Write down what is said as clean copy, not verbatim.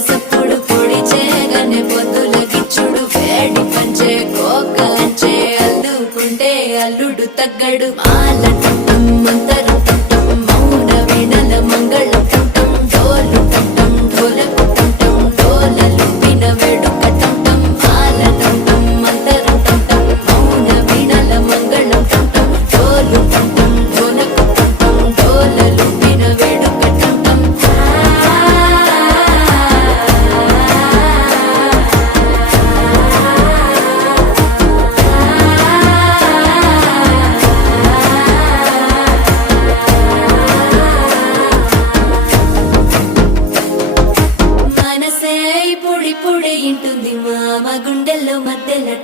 సప్పుడు పొడి చేయగానే పొద్దుల గిచ్చుడు వేడి పంచే కోకంచే అల్లుకుంటే అల్లుడు తగ్గడు మాల టం మంతరు టం మౌన వీణల మంగళ టం డోలు టం ఢోలకు టం డోలలు విన వేడుక టం మాల టం మంతరు టం మౌన వీణల మంగళ టం డోలు టం ఢోలకు టం డోలలు విన వేడుక టం మనసే పొడి పొడి ఇంటుంది మామ గుండెల్లో మధ్యలో